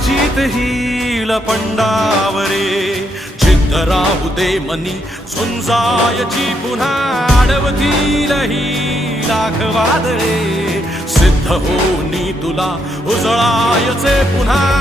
जीत hill पंडावरे जिद्द राहू दे मनी झुंजायची पुन्हा अडवतील ही लाख वादळे सिद्ध होनी तुला उजळायचे पुन्हा